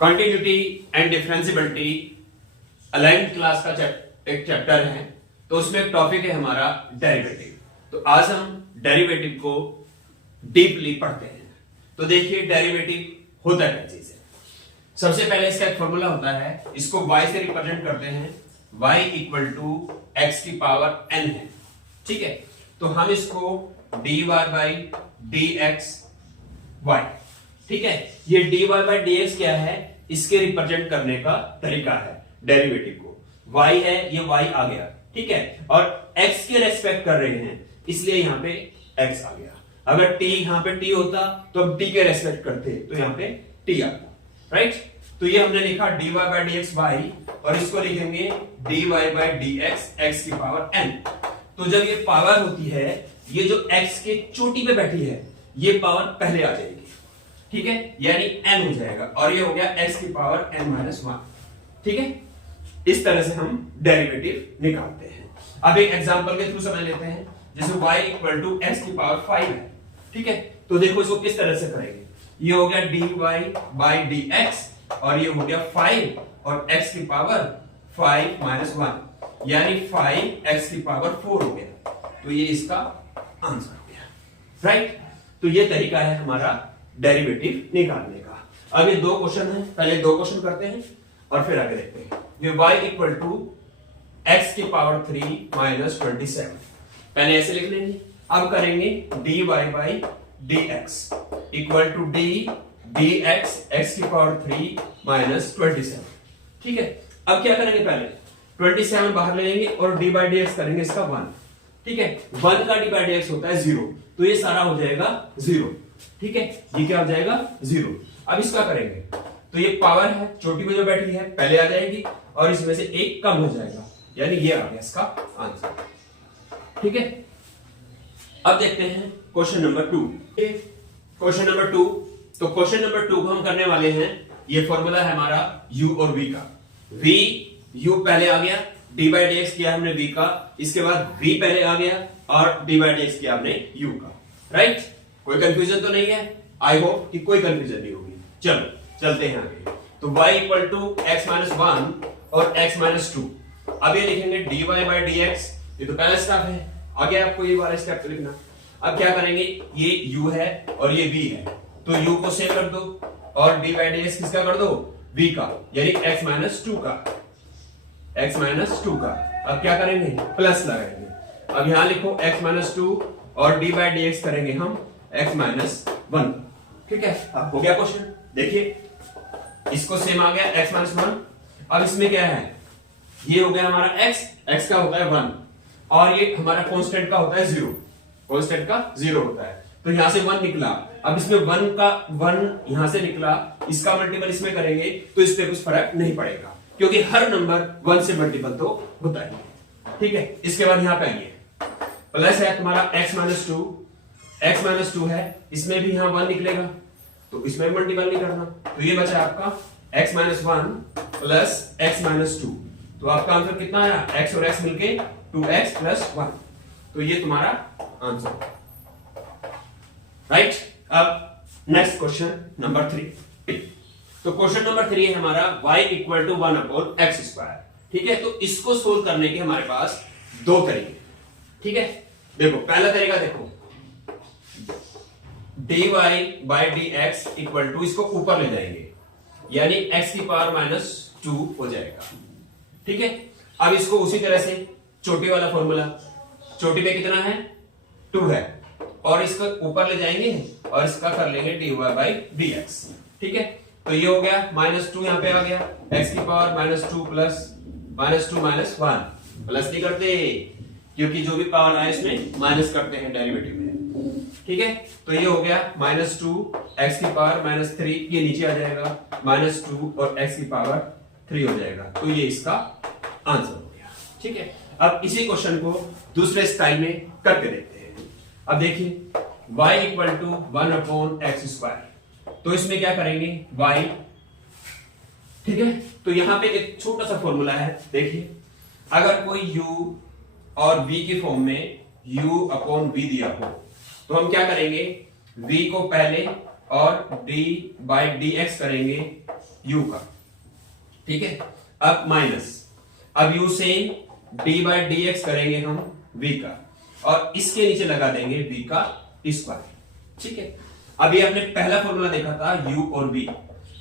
Continuity and differentiability aligned class का एक chapter है, तो उसमें एक टॉपिक है हमारा डेरिवेटिव। तो आज हम डेरिवेटिव को डीपली पढ़ते हैं। तो देखिए डेरिवेटिव होता क्या चीज है। सबसे पहले इसका एक फॉर्मूला होता है, इसको y से रिप्रेजेंट करते हैं, y इक्वल टू x की पावर n है। ठीक है, तो हम इसको dy बाई dx y, ठीक है, ये dy बाई dx क्या है, इसके रिप्रेजेंट करने का तरीका है डेरिवेटिव को। y है, ये y आ गया, ठीक है, और x के रेस्पेक्ट कर रहे हैं इसलिए यहां पे x आ गया। अगर t यहां पे t होता तो हम t के रेस्पेक्ट करते तो यहां पे t आता, राइट। तो ये हमने लिखा dy बाई dx y, और इसको लिखेंगे dy बाई dx x की पावर n। तो जब ये पावर होती है, ये जो x के चोटी पे बैठी है, ये पावर पहले आ जाएगी, ठीक है, यानी n हो जाएगा, और ये हो गया x की पावर n माइनस 1, ठीक है। इस तरह से हम डेरिवेटिव निकालते हैं। अब एक एग्जांपल के थ्रू समझ लेते हैं, जैसे y इक्वल टू x की पावर 5 है, ठीक है। तो देखो इसको किस तरह से करेंगे, ये हो गया dy बाई dx, और ये हो गया 5 और x की पावर 5 माइनस 1, यानी 5x की पावर 4 हो गया। तो ये इसका आंसर हो गया, राइट। तो ये तरीका है हमारा डेरिवेटिव निकालने का। अब ये दो क्वेश्चन है, पहले दो क्वेश्चन करते हैं और फिर आगे देखते हैं। ये y इक्वल टू x की पावर 3 माइनस 27, पहले ऐसे लिख लेंगे। अब करेंगे dy by dx equal to dx x की पावर 3 माइनस 27, ठीक है। अब क्या करेंगे, पहले 27 बाहर ले लेंगे और d बाई dx करेंगे इसका 1, ठीक है। 1 का d बाई dx होता है 0, तो ये सारा हो जाएगा 0, ठीक है, ये क्या हो जाएगा 0। अब इसका करेंगे तो ये पावर है, चोटी में जो बैठी है पहले आ जाएगी, और इसमें से एक कम हो जाएगा, यानी ये आ गया इसका आंसर, ठीक है। अब देखते हैं क्वेश्चन नंबर 2। क्वेश्चन नंबर 2, तो क्वेश्चन नंबर 2 को हम करने वाले हैं, ये फॉर्मूला है हमारा u और v का। v u पहले आ गया, d बाई dx किया हमने v का, इसके बाद v पहले आ गया और d बाई dx किया हमने u का, राइट। कोई कंफ्यूजन तो नहीं है, आई होप कि कोई कंफ्यूजन नहीं होगी। चलो चलते हैं आगे। तो y equal to x minus 1 और x माइनस 2। अब ये लिखेंगे dy बाई dx, ये तो पहला स्टेप है, आगे आपको ये वाला स्टेप तो लिखना। अब क्या करेंगे, ये u है और ये v है, तो u को सेव कर दो और d बाई dx किसका कर दो, v का, यानी x माइनस 2 का, x माइनस 2 का। अब क्या करेंगे, प्लस लगाएंगे। अब यहां लिखो x माइनस 2 और d बाई dx करेंगे हम x माइनस 1, ठीक है। अब हो गया क्वेश्चन, देखिए इसको सेम आ गया x माइनस 1। अब इसमें क्या है, ये हो गया हमारा x का होता है 1, और ये हमारा कांस्टेंट का होता है 0, कांस्टेंट का 0 होता है, तो यहां से 1 निकला। अब इसमें 1 का 1 यहां से निकला, इसका मल्टीपल इसमें करेंगे तो इस पे कुछ फर्क नहीं पड़ेगा, क्योंकि हर नंबर 1 से मल्टीपल तो होता है, ठीक है। इसके बाद यहां पे आइए, प्लस है तुम्हारा x माइनस 2 है, इसमें भी यहां 1 निकलेगा, तो इसमें मल्टीपल नहीं करना, तो ये बचा आपका x minus 1 plus x minus 2। तो आपका आंसर कितना आया, x और x मिलके 2x प्लस 1, तो ये तुम्हारा आंसर, राइट। अब नेक्स्ट क्वेश्चन नंबर 3। तो क्वेश्चन नंबर 3 है हमारा y equal to 1 upon x square, ठीक है। तो इसको सोल्व करने के हमारे पास दो तरीके, ठीक है। देखो पहला तरीका देखो, dy by dx equal to, इसको ऊपर ले जाएंगे, यानी x की पावर माइनस 2 हो जाएगा, ठीक है। अब इसको उसी तरह से चोटी वाला फॉर्मूला, चोटी पे कितना है 2 है, और इसको ऊपर ले जाएंगे और इसका कर लेंगे dy बाई dx, ठीक है। तो ये हो गया माइनस 2, यहां पे आ गया x की power minus 2 plus minus 2 minus 1, plus नहीं करते क्योंकि जो भी पावर आए इसमें माइनस करते हैं डेरिवेटिव में, ठीक है। तो ये हो गया माइनस 2 x की पावर माइनस 3, ये नीचे आ जाएगा माइनस 2 और x की पावर 3 हो जाएगा, तो ये इसका आंसर हो गया, ठीक है। अब इसी क्वेश्चन को दूसरे स्टाइल में करके देखते हैं। अब देखिए y equal to 1 upon x square, तो इसमें क्या करेंगे y, ठीक है। तो यहां पे एक छोटा सा फॉर्मूला है, देखिए अगर कोई u और v की फॉर्म में u अपॉन v दिया हो, तो हम क्या करेंगे, v को पहले और d बाई dx करेंगे u का, ठीक है। अब माइनस, अब u से d बाई डी एक्स करेंगे हम v का, और इसके नीचे लगा देंगे v का स्क्वायर, ठीक है। अभी हमने पहला फॉर्मूला देखा था u और v,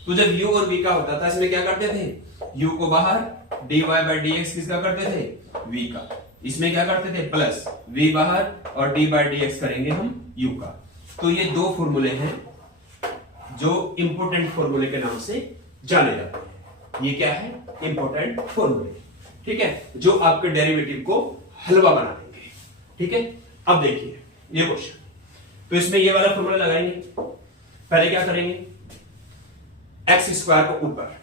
तो जब u और v का होता था इसमें क्या करते थे, u को बाहर, dy बाई डी एक्स किसका करते थे, v का, इसमें क्या करते थे प्लस v बाहर और d बाई डी एक्स करेंगे हम u का। तो ये दो फॉर्मूले हैं जो इंपोर्टेंट फॉर्मूले के नाम से जाने जाते हैं। ये क्या है, इंपोर्टेंट फॉर्मूले, ठीक है, जो आपके डेरिवेटिव को हलवा बना देंगे, ठीक है। अब देखिए ये क्वेश्चन, तो इसमें ये वाला फॉर्मूला लगाएंगे। पहले क्या करेंगे, एक्स स्क्वायर को ऊपर,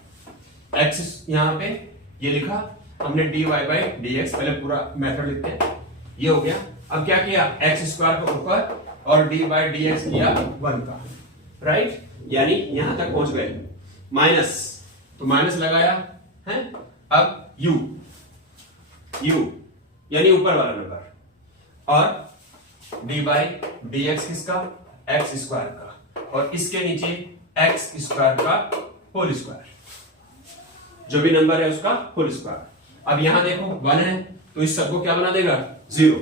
एक्स यहां पे ये लिखा हमने dy बाई डी एक्स, पहले पूरा मेथड लिखते हैं, ये हो गया। अब क्या किया, एक्स स्क्वायर को ऊपर और dy बाई डी एक्स किया 1 का, राइट, यानी यहां तक पहुंच गए। माइनस, तो माइनस लगाया है। अब u यानी ऊपर वाला नंबर, और डी बाई डी एक्स किसका, एक्स स्क्वायर का, और इसके नीचे एक्स स्क्वायर का होल स्क्वायर, जो भी नंबर है उसका होल स्क्वायर। अब यहां देखो 1 है, तो इस सबको क्या बना देगा, 0,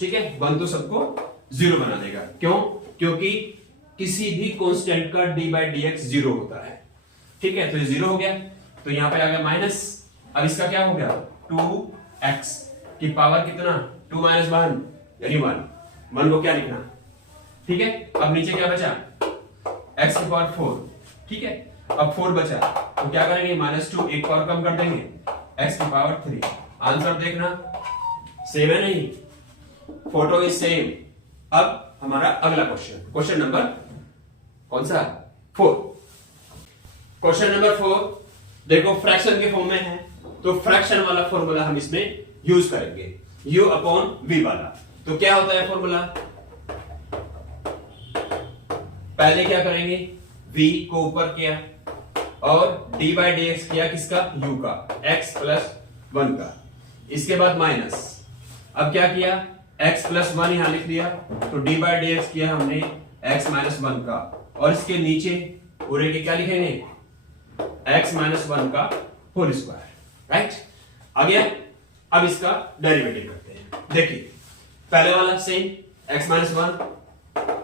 ठीक है। 1 तो सबको 0 बना देगा, क्यों, क्योंकि किसी भी कांस्टेंट का डी बाई डी एक्स 0 होता है, ठीक है। तो ये 0 हो गया, तो यहां पे आ गया माइनस। अब इसका क्या हो गया, 2x की पावर कितना, 2 माइनस 1 यानी 1 को क्या लिखना, ठीक है। अब नीचे क्या बचा, x की पावर 4, ठीक है। अब 4 बचा, तो क्या करेंगे, -2 एक पावर कम कर देंगे, x की पावर 3। आंसर देखना सेम है नहीं, फोटो इज सेम। अब हमारा अगला क्वेश्चन, क्वेश्चन नंबर कौन सा, 4। क्वेश्चन नंबर 4 देखो फ्रैक्शन के फॉर्म में है, तो फ्रैक्शन वाला फॉर्मूला हम इसमें यूज करेंगे, u अपॉन v वाला। तो क्या होता है फॉर्मूला, पहले क्या करेंगे, v को ऊपर किया और d बाई डी एक्स किया किसका, u का, x प्लस 1 का, इसके बाद माइनस। अब क्या किया, x प्लस 1 यहां लिख दिया, तो d बाई डी एक्स किया हमने x माइनस 1 का, और इसके नीचे पूरे के क्या लिखेंगे, x माइनस 1 का होल स्क्वायर, राइट। आ गया। अब इसका डेरिवेटिव करते हैं। देखिए पहले वाला सेम, x माइनस 1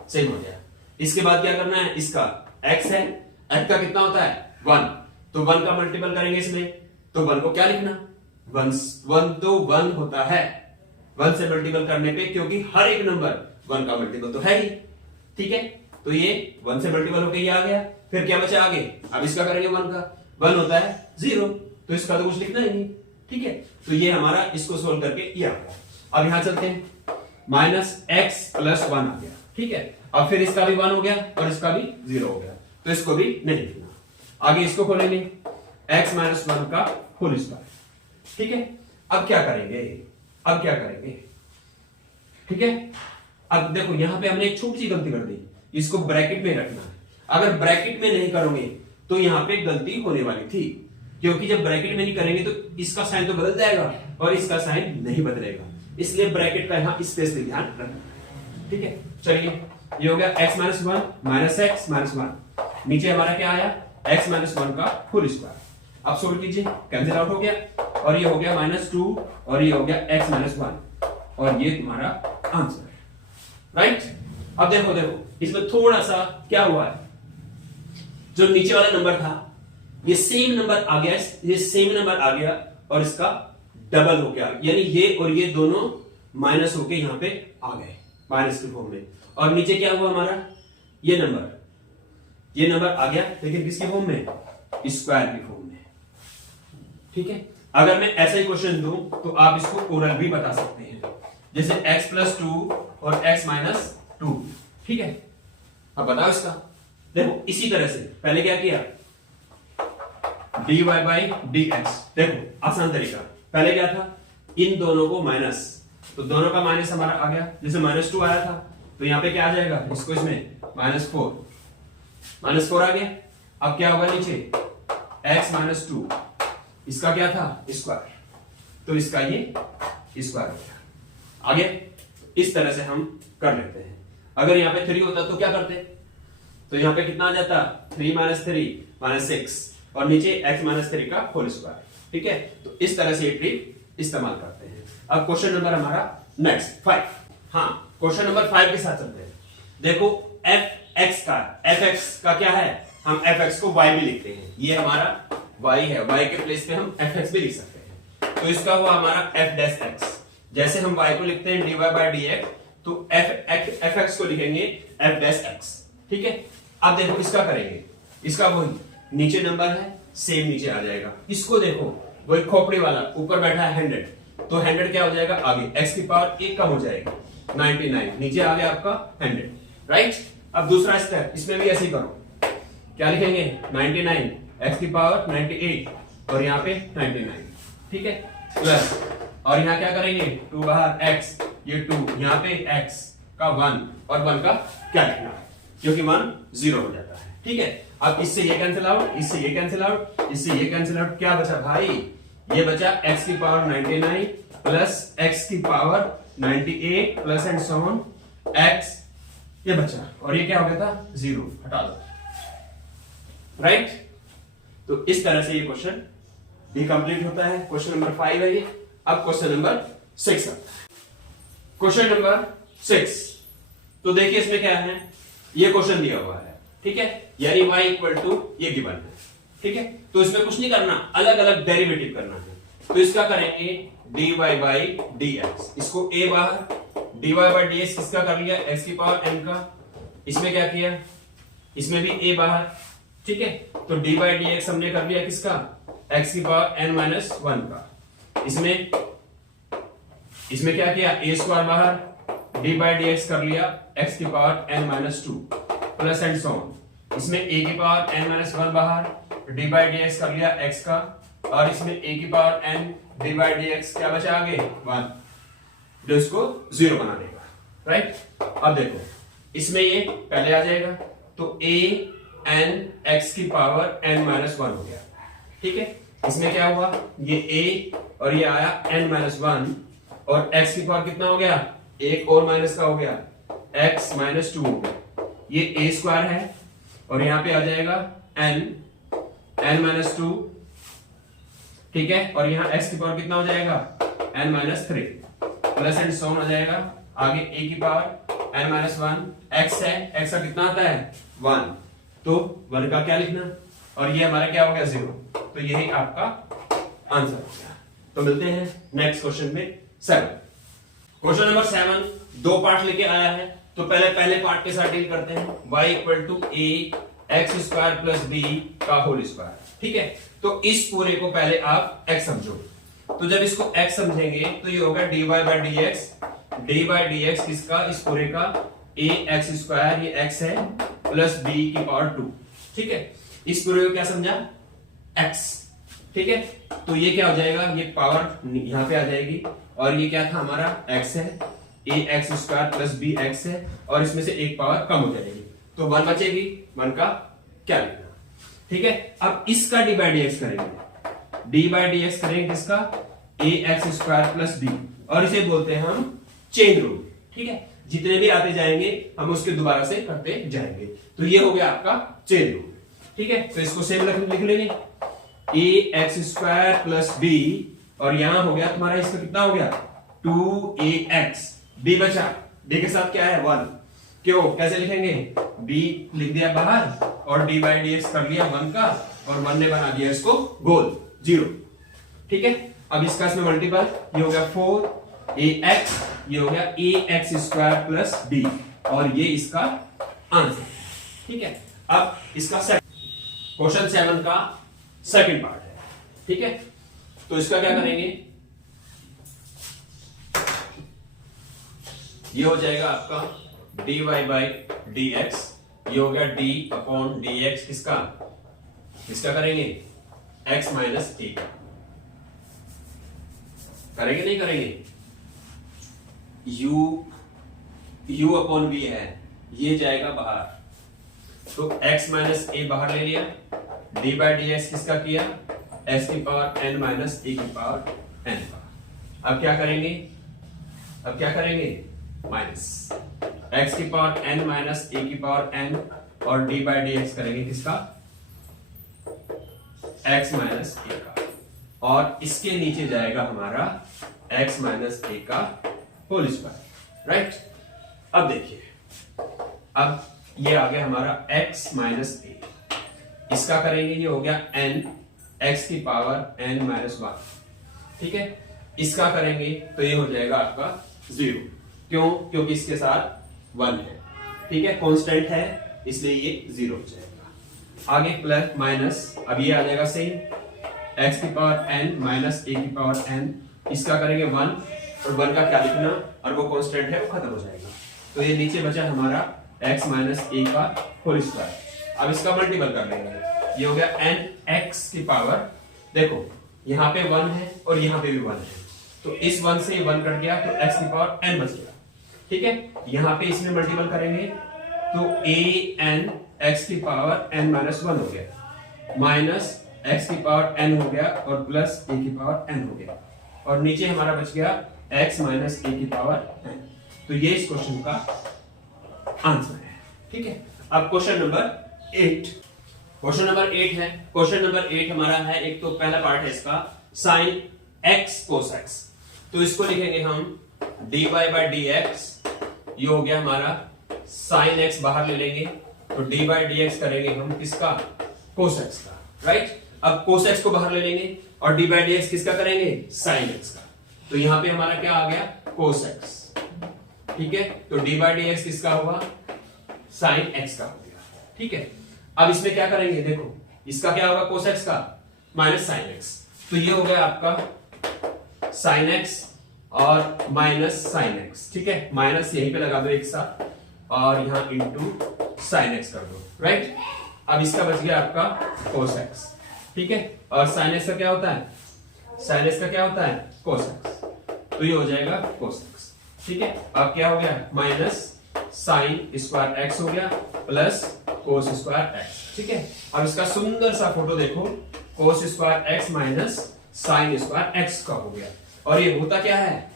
सेम हो गया। इसके बाद क्या करना है, इसका x है, x का कितना होता है 1, तो 1 का मल्टीपल करेंगे इसमें, तो 1 को क्या लिखना, 1 तो 1 होता है 1 से मल्टीपल करने पे, क्योंकि हर एक नंबर 1 का मल्टीपल तो है ही, ठीक है। तो ये 1 से मल्टीपल होकर ये आ गया। फिर क्या बचा आगे, अब इसका करेंगे 1 का, 1 होता है 0, तो इसका तो कुछ लिखना ही नहीं, ठीक है। तो ये हमारा इसको सोल्व करके ये आ गया। अब यहां चलते हैं, माइनस एक्स प्लस 1 आ गया, ठीक है। अब फिर इसका भी 1 हो गया और इसका भी 0 हो गया, तो इसको भी नहीं लिखना। आगे इसको खोलेंगे, x माइनस 1 का होल स्क्वायर, ठीक है। अब क्या करेंगे, अब क्या करेंगे, ठीक है। अब देखो यहां पे हमने एक छोटी सी गलती कर दी, इसको ब्रैकेट में रखना है। अगर ब्रैकेट में नहीं करोगे तो यहां पे गलती होने वाली थी, क्योंकि जब ब्रैकेट में नहीं करेंगे तो इसका साइन तो बदल जाएगा और इसका साइन नहीं बदलेगा, इसलिए ब्रैकेट का यहां स्पेशली ध्यान रखना, ठीक है। चलिए ये हो गया x minus 1 minus x minus 1, नीचे हमारा क्या आया, x माइनस 1 का होल स्क्वायर। अब सोल्व कीजिए, कैंसिल आउट हो गया, और ये हो गया -2 और ये हो गया x माइनस 1, और ये तुम्हारा आंसर, राइट। अब देखो देखो इसमें थोड़ा सा क्या हुआ है, जो नीचे वाला नंबर था ये सेम नंबर आ गया, ये सेम नंबर आ गया और इसका डबल हो गया, यानी ये और ये दोनों माइनस होके यहां पे आ गए माइनस के फॉर्म में। और नीचे क्या हुआ हमारा, ये नंबर आ गया, लेकिन किसके फॉर्म में, स्क्वायर के फॉर्म में, ठीक है। अगर मैं ऐसा ही क्वेश्चन दूं तो आप इसको ओरल भी बता सकते हैं, जैसे x प्लस 2 और x माइनस 2, ठीक है। अब बताओ इसका, देखो इसी तरह से पहले क्या किया, dy बाई डी एक्स, देखो आसान तरीका, पहले क्या था, इन दोनों को माइनस, तो दोनों का माइनस हमारा आ गया, जैसे -2 आया था तो यहाँ पे क्या आ जाएगा, इसको इसमें -4 आ गया। अब क्या होगा नीचे, x माइनस 2, इसका क्या था स्क्वायर, तो इसका ये स्क्वायर हो गया। आगे इस तरह से हम कर लेते हैं। अगर यहाँ पे 3 होता तो क्या करते, तो यहाँ पे कितना आ जाता, 3 माइनस 3 माइनस 6, और नीचे x माइनस 3 का होल स्क्वायर। ठीक है, तो इस तरह से ये ट्रिक इस्तेमाल करते हैं। अब क्वेश्चन नंबर हमारा नेक्स्ट 5। हाँ, क्वेश्चन नंबर 5 के साथ चलते हैं। देखो fx का क्या है, हम fx को y भी लिखते हैं, ये हमारा y है, y के प्लेस पे हम fx भी लिख सकते हैं। तो इसका हुआ हमारा f डैश x। जैसे हम y को लिखते हैं dy बाय dx, तो fx को लिखेंगे f डैश x। ठीक है, अब देखो इसका करेंगे, इसका वही नीचे नंबर है, सेम नीचे आ जाएगा। इसको देखो, वही खोपड़ी वाला ऊपर बैठा है 100, तो 100 क्या हो जाएगा आगे, x की पावर 1 कम हो जाएगा, 99 नीचे आ गया आपका 100, राइट। अब दूसरा स्टेप, इसमें भी ऐसे ही करो, क्या लिखेंगे 99, x की पावर 98 और यहाँ पे 99। ठीक है, प्लस और यहाँ क्या करेंगे 2 बाहर x, ये 2 यहाँ पे x का 1 और 1 का क्या लिखना है, क्योंकि 1 0 हो जाता है। ठीक है, अब इससे ये कैंसिल आउट, इससे ये कैंसिल आउट, इससे ये कैंसिल आउट, क्या बचा भाई, ये बचा x की पावर 99 प्लस x की power 98 plus and so on x, ये बचा, और ये क्या हो गया था 0, हटा दो, राइट। तो इस तरह से ये क्वेश्चन भी कंप्लीट होता है। क्वेश्चन नंबर 5 है ये। अब क्वेश्चन नंबर 6 आता है। क्वेश्चन नंबर 6, तो देखिए इसमें क्या है, ये क्वेश्चन दिया हुआ है, ठीक है, यानी y इक्वल टू ये गिवन है। ठीक है, तो इसमें कुछ नहीं करना, अलग अलग डेरिवेटिव करना है। तो इसका करेंगे dy बाई dx, इसको a बाहर, dy बाई dx किसका कर लिया, x की पावर n का, इसमें क्या किया, इसमें भी a बाहर। ठीक है, तो dy बाई dx हमने कर लिया किसका, x की पावर n माइनस 1 का। इसमें क्या किया, a स्क्वायर बाहर, dy बाई dx कर लिया x की power n minus 2 plus and so on. इसमें a की पावर n माइनस 1 बाहर, dy बाई dx कर लिया x का, और इसमें a की power n dy by dx क्या बचा आगे 1, जो इसको 0 बना देगा, राइट। अब देखो इसमें ये पहले आ जाएगा, तो a n x की पावर n माइनस 1 हो गया। ठीक है, इसमें क्या हुआ, ये a और ये आया n माइनस 1, और x की पावर कितना हो गया, एक और माइनस का हो गया, x माइनस 2 हो गया। ये a स्क्वायर है, और यहां पे आ जाएगा n माइनस 2। ठीक है, और यहाँ x की पावर कितना हो जाएगा, n minus 3 plus and so on हो जाएगा, आगे a की पावर n माइनस 1, x है, x का कितना आता है 1, तो 1 का क्या लिखना, और ये हमारा क्या हो गया 0, तो यही आपका आंसर हो गया। तो मिलते हैं नेक्स्ट क्वेश्चन में 7। क्वेश्चन नंबर 7 दो पार्ट लेके आया है, तो पहले पार्ट के साथ डील करते हैं। y equal to a x square plus b का होल स्क्वायर। ठीक है, तो इस पूरे को पहले आप x समझो, तो जब इसको x समझेंगे तो ये होगा dy by dx, dy by dx किसका, इस पूरे का a x स्क्वायर, ये x है, प्लस b की पावर 2। ठीक है, इस पूरे को क्या समझा x। ठीक है, तो ये क्या हो जाएगा, ये पावर यहां पे आ जाएगी, और ये क्या था हमारा x है, a x square plus b x है, और इसमें से एक पावर कम हो जाएगी, तो 1 बचेगी, 1 का क्या लिखना। ठीक है, अब इसका डी बाई डी एक्स करेंगे, डी बाई डी एक्स करेंगे किसका, a x square plus b, और इसे बोलते हैं हम चेन रूल। ठीक है, जितने भी आते जाएंगे हम उसके दोबारा से करते जाएंगे, तो ये हो गया आपका चेन रूल। ठीक है, तो इसको सेम लिख लेंगे, a x square plus b, और यहां हो गया तुम्हारा, इसका कितना हो गया 2ax, b बचा, d के साथ क्या है 1, क्यों कैसे लिखेंगे, b लिख दिया बाहर, और d बाई डी एक्स कर लिया 1 का, और 1 ने बना दिया इसको गोल 0। ठीक है, अब इसका इसमें मल्टीपल, ये हो गया 4ax, ये हो गया ax स्क्वायर प्लस b, और ये इसका आंसर। ठीक है, अब इसका क्वेश्चन 7 का सेकंड पार्ट है। ठीक है, तो इसका क्या करेंगे, ये हो जाएगा आपका dy बाई dx, ये हो गया d अपॉन dx किसका करेंगे, x माइनस a करेंगे, नहीं करेंगे, u अपॉन v है, ये जाएगा बाहर, तो x माइनस a बाहर ले लिया, d बाई डी एक्स किसका किया, x की पावर n माइनस a की पावर n का। अब क्या करेंगे, माइनस x की पावर n माइनस a की पावर n, और d बाई डी एक्स करेंगे किसका, x माइनस ए का, और इसके नीचे जाएगा हमारा x माइनस ए का होल स्क्वायर, राइट। अब देखिए, अब ये आ गया हमारा x माइनस ए, इसका करेंगे ये हो गया n x की पावर n माइनस 1, ठीक है। इसका करेंगे तो ये हो जाएगा आपका 0, क्यों? क्योंकि इसके साथ 1 है, ठीक है, कांस्टेंट है, इसलिए ये 0 हो जाएगा। आगे प्लस माइनस, अब ये आ जाएगा सेम x की पावर n माइनस a की पावर n, इसका करेंगे 1, और 1 का क्या लिखना, और वो कांस्टेंट है, वो खत्म हो जाएगा। तो ये नीचे बचा हमारा x माइनस a का होल स्क्वायर। अब इसका मल्टीपल कर लेंगे, ये हो गया n x की पावर, देखो यहाँ पे 1 है और यहाँ पे भी 1 है, तो इस 1 से 1 कट गया तो x की पावर n बच गया, ठीक है। यहाँ पे इसमें मल्टीपल करेंगे तो a n x की पावर n माइनस 1 हो गया, माइनस x की पावर n हो गया, और प्लस a की पावर n हो गया, और नीचे हमारा बच गया x माइनस a की पावर n। तो ये इस क्वेश्चन का आंसर है, ठीक है। अब क्वेश्चन नंबर 8, क्वेश्चन नंबर 8 है। क्वेश्चन नंबर 8 हमारा है, एक तो पहला पार्ट है इसका साइन x कोस x, तो इसको लिखेंगे हम dy बाई डी एक्स, ये हो गया हमारा साइन x, बाहर ले लेंगे तो डी बाई डी एक्स करेंगे हम किसका, कोस x का, राइट। अब कोस x को बाहर ले लेंगे और डी बाई डी एक्स किसका करेंगे, साइन x का, तो यहां पे हमारा क्या आ गया, कोस x, ठीक है। तो डी बाई डी एक्स किसका हुआ, साइन x का हो गया, ठीक है। अब इसमें क्या करेंगे, देखो इसका क्या होगा, कोस x का माइनस साइन x, तो ये हो गया आपका साइन x और माइनस साइन x, ठीक है। माइनस यहीं पे लगा दो एक साथ, और यहां इंटू साइन x कर दो, राइट। अब इसका बच गया आपका कोस x, ठीक है, और साइन x का क्या होता है, साइन x का क्या होता है, कोस x, तो ये हो जाएगा कोस x, ठीक है। अब क्या हो गया, माइनस साइन स्क्वायर x हो गया प्लस कोस स्क्वायर x, ठीक है। अब इसका सुंदर सा फोटो देखो, cos square x minus sine square x का हो गया, और ये होता क्या है,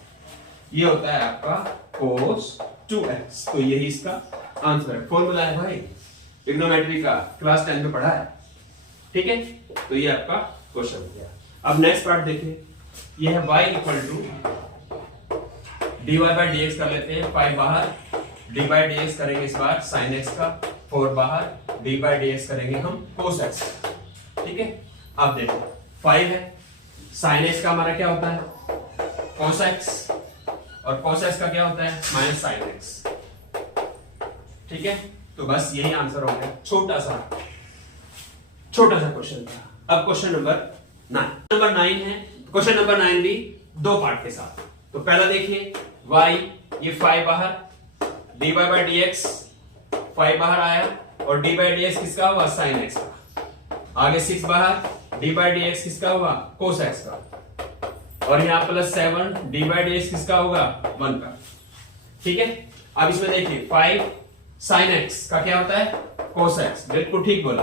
ये होता है आपका कोस 2x, तो यही इसका आंसर है। फॉर्मूला है भाई, ट्रिग्नोमेट्री का, क्लास 10 में पढ़ा है, ठीक है। तो ये आपका क्वेश्चन हो गया। अब नेक्स्ट पार्ट देखिए, ये है y equal to dy by d x कर लेते हैं, 5 बाहर, डी बाई डी एक्स करेंगे इस बार साइन x का, 4 बाहर, डी बाई डी एक्स करेंगे हम कोस x, ठीक है। अब देखो 5 है, साइन x का हमारा क्या होता है, कोस x, और कोस x का क्या होता है, माइनस साइन x, ठीक है। तो बस यही आंसर हो गया, छोटा सा क्वेश्चन था। अब क्वेश्चन नंबर 9 है। क्वेश्चन नंबर 9 भी 2 पार्ट के साथ। तो पहला देखिए, y, ये 5 बाहर, dy बाई डी एक्स 5 बाहर आया, और डी बाई डी एक्स किसका हुआ, साइन x का, आगे 6 बाहर, डी बाई डी एक्स किसका हुआ, कोस x का, और यहाँ plus 7, D by d x किसका होगा, 1 का, ठीक है। अब इसमें देखिए 5 साइन x का क्या होता है, कोस x, बिल्कुल ठीक बोला,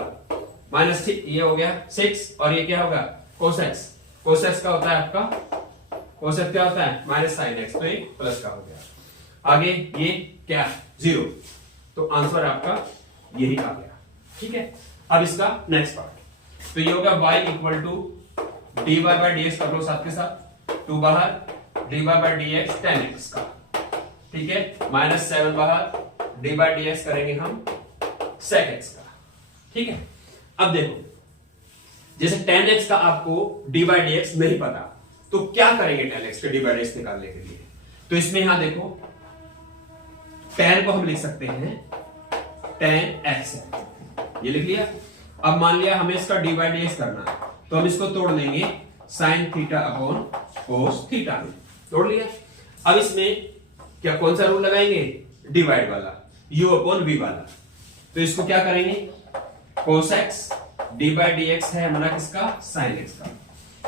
माइनस ये हो गया 6, और ये क्या होगा, कोस x, कोस x का होता है आपका, कोस x क्या होता है, माइनस साइन x, तो ये प्लस का हो गया, आगे ये क्या 0, तो आंसर आपका यही आ गया, ठीक है। अब इसका नेक्स्ट पार्ट, तो ये होगा y equal to dy by d x कर लो साथ के साथ, 2 बाहर, dy by d x 10x का, ठीक है, माइनस 7 बाहर, डी बाई डी एक्स करेंगे हम sec x का, ठीक है। अब देखो, जैसे 10x का आपको डी बाई डी एक्स नहीं पता, तो क्या करेंगे 10x के डी बाई डी एक्स निकालने के लिए, तो इसमें यहां देखो tan को हम लिख सकते हैं tan x है, ये लिख लिया। अब मान लिया हमें इसका डी बाई डी एक्स करना है, तो हम इसको तोड़ लेंगे sign theta upon cos theta में, तोड़ लिया। अब इसमें क्या कौन सा रूल लगाएंगे, डिवाइड वाला, u अपॉन v वाला, तो इसको क्या करेंगे, कोस x d by d x है हमारा किसका, साइन x का,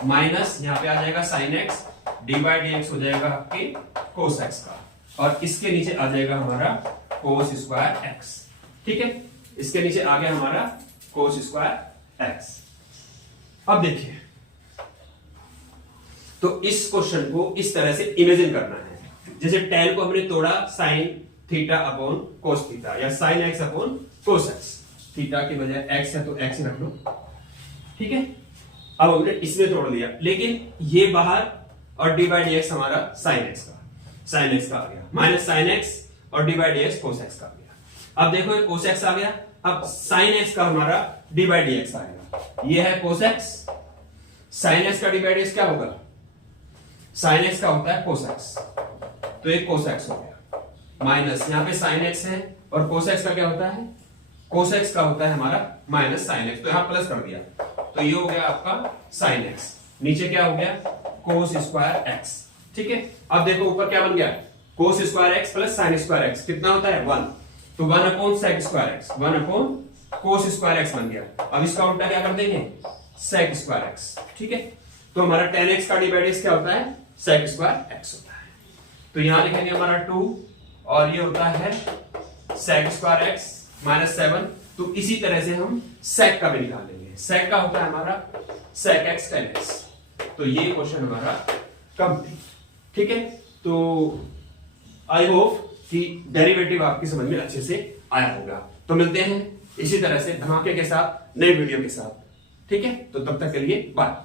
माइनस यहां पे आ जाएगा sine x, d by d x हो जाएगा आपके कोस x का, और इसके नीचे आ जाएगा हमारा कोस स्क्वायर x, ठीक है। इसके नीचे आ गया हमारा कोस स्क्वायर x। अब देखिए, तो इस क्वेश्चन को इस तरह से इमेजिन करना है, जैसे tan को हमने तोड़ा sine theta upon cos theta, या sine x upon cos x, theta के बजाय x है तो x रख लो, ठीक है। अब हमने इसमें तोड़ दिया, लेकिन ये बाहर और डी बाई डी एक्स हमारा साइन एक्स का आ गया, माइनस साइन एक्स और D by d x cos x का आ गया। अब देखो ये कोस एक्स आ गया, अब साइन एक्स का हमारा डी बाई डी एक्स आएगा। ये है कोस एक्स, साइन एक्स का डी बाई डी एक्स क्या होगा, साइन एक्स का होता है कोस एक्स, तो ये कोस एक्स हो गया, माइनस यहाँ पे साइन एक्स है और कोस एक्स का क्या होता है, कोस एक्स का होता है हमारा माइनस साइन एक्स, तो यहां प्लस कर दिया, तो ये हो गया आपका साइन एक्स, नीचे क्या हो गया कोस स्क्वायर एक्स। ठीक है, अब देखो ऊपर क्या बन गया, cos square x plus sine square x कितना होता है 1, तो 1 upon sec square x, 1 upon cos square x बन गया। अब इसका उल्टा क्या कर देंगे, सेक स्क्वायर एक्स। ठीक है, तो हमारा tan x का डी बाई डी एक्स क्या होता है, सेक स्क्वायर एक्स होता है। तो यहां लिखेंगे हमारा 2 और ये होता है सेक स्क्वायर एक्स माइनस 7। तो इसी तरह से हम सेक का भी निकाल लेंगे, सेक का होता है हमारा सेक एक्स tan x। तो ये क्वेश्चन हमारा कंप्लीट। ठीक है, तो आई होप कि डेरिवेटिव आपकी समझ में अच्छे से आया होगा। तो मिलते हैं इसी तरह से धमाके के साथ नए वीडियो के साथ। ठीक है, तो तब तक के लिए बाय।